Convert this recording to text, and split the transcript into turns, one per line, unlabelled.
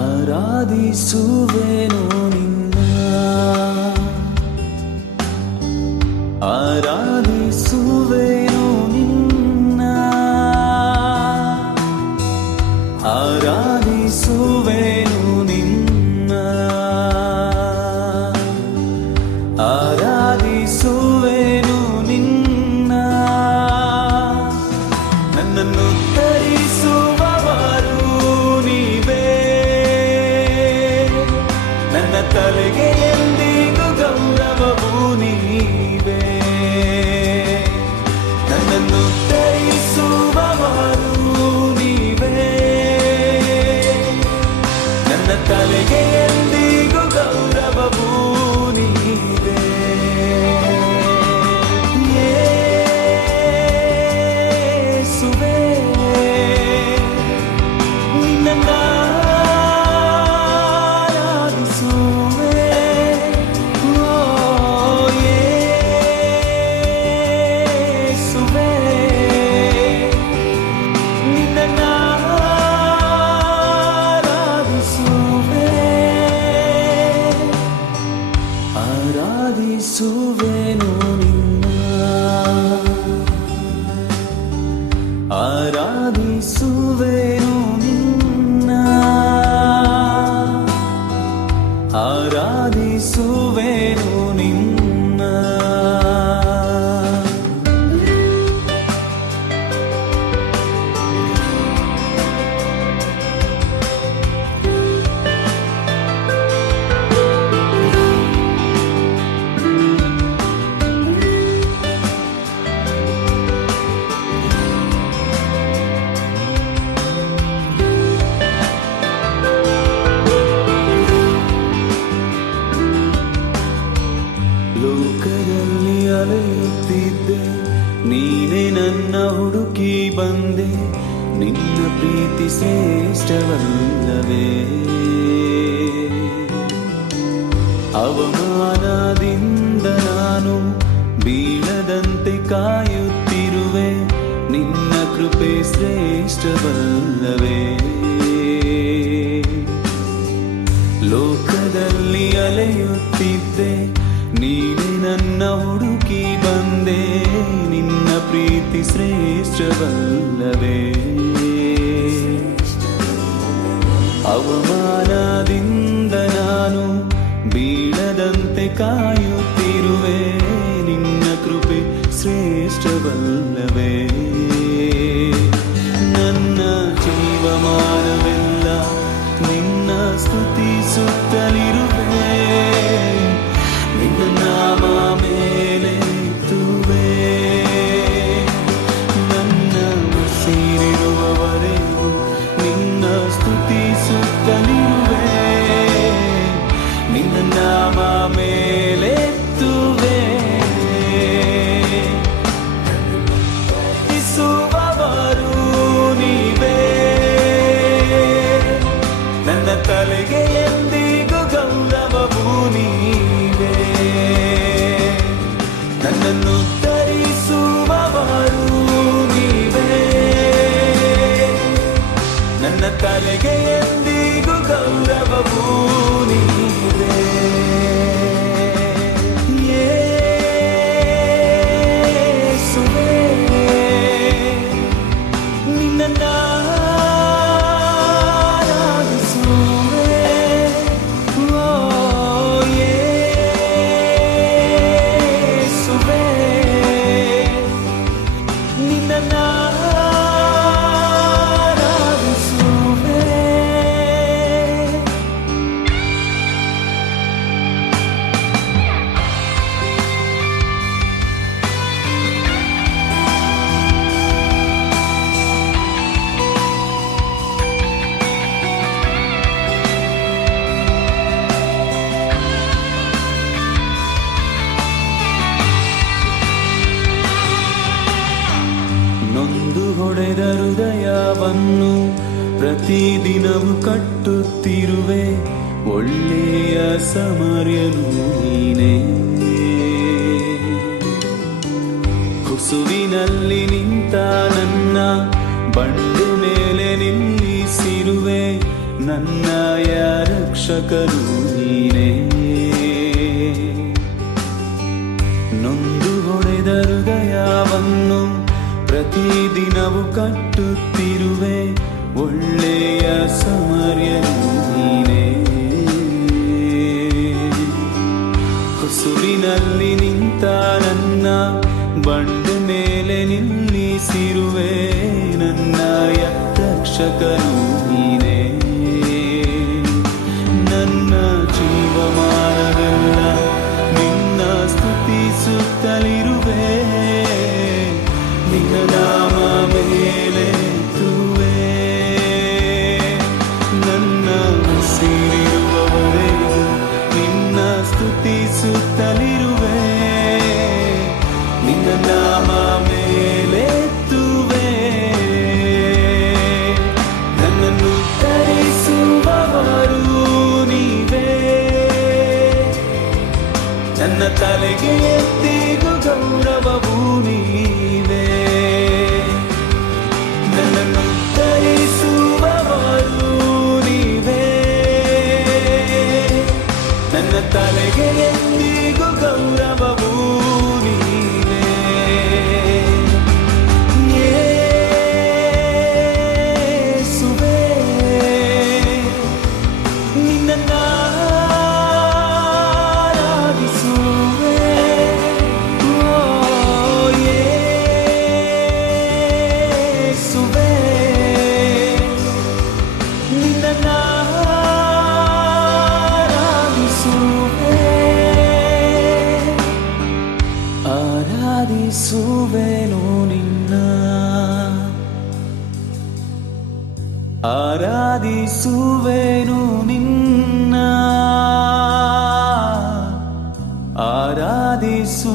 ಆರಾಧಿಸುವೆನು ನಿನ್ನ. ಆರಾಧಿಸುವೆನು ನನ್ನ ಹುಡುಕಿ ಬಂದೆ, ನಿನ್ನ ಪ್ರೀತಿ ಶ್ರೇಷ್ಠವಲ್ಲವೇ? ಅವಮಾನದಿಂದ ನಾನು ಬೀಳದಂತೆ ಕಾಯುತ್ತಿರುವೆ, ನಿನ್ನ ಕೃಪೆ ಶ್ರೇಷ್ಠವಲ್ಲವೇ? ಲೋಕದಲ್ಲಿ ಅಲೆಯುತ್ತಿದ್ದೆ, ನೀನೆ ನನ್ನ ಹುಡುಕಿ ಬಂದೆ, ನಿನ್ನ ಪ್ರೀತಿ ಶ್ರೇಷ್ಠವಲ್ಲವೇ? ಅವಮಾನದಿಂದ ನಾನು ಬೀಳದಂತೆ ಕಾಯುತ್ತಿರುವೆ. ನಿನ್ನ ಕೃಪೆ ಶ್ರೇಷ್ಠವಲ್ಲವೇ? ನನ್ನ ಜೀವಮಾನವೆಲ್ಲ ನಿನ್ನ ಸ್ತುತಿಸುತ್ತಲಿರುವೆ ಹೊಡೆದ ಹೃದಯವನ್ನು ಪ್ರತಿದಿನವೂ ಕಟ್ಟುತ್ತಿರುವೆ. ಒಳ್ಳೆಯ ಸಮರ್ಯನು ನೀನೇ. ಕುಸುವಿನಲ್ಲಿ ನಿಂತ ನನ್ನ ಬಂಡೆ ಮೇಲೆ ನಿಲ್ಲಿಸಿರುವೆ. ನನ್ನ ಯ ರಕ್ಷಕನು ನೀನೇ. ಪ್ರತಿದಿನವು ಕಟ್ಟುತ್ತಿರುವೆ, ಒಳ್ಳೆಯ ಸಮರ್ಯನು ನೀನೇ. ಹೊಸುವಿನಲ್ಲಿ ನಿಂತ ನನ್ನ ಬಂಡೆ ಮೇಲೆ ನಿಲ್ಲಿಸಿರುವೆ ನನ್ನಯ ರಕ್ಷಕನು ನೀನೇ. ನನ್ನ ಜೀವಮಾನವೆಲ್ಲ ನಿನ್ನ ಸ್ತುತಿಸುತ್ತಲಿರುವೆ ನಿನ್ನ ನಿನ್ನ ನಾಮ ಮೇಲೆತ್ತುವೆ. ತುವೆ ನನ್ನನ್ನು ಧರಿಸುವವರು ನೀವೇ. ನನ್ನ ತಲೆಗೆ ಎತ್ತಿಗೂ ಗೌರವವು ಆರಾಧಿಸುವೆನು ನಿನ್ನ ಆರಾಧಿಸುವೆನು ನಿನ್ನ ಆರಾಧಿಸು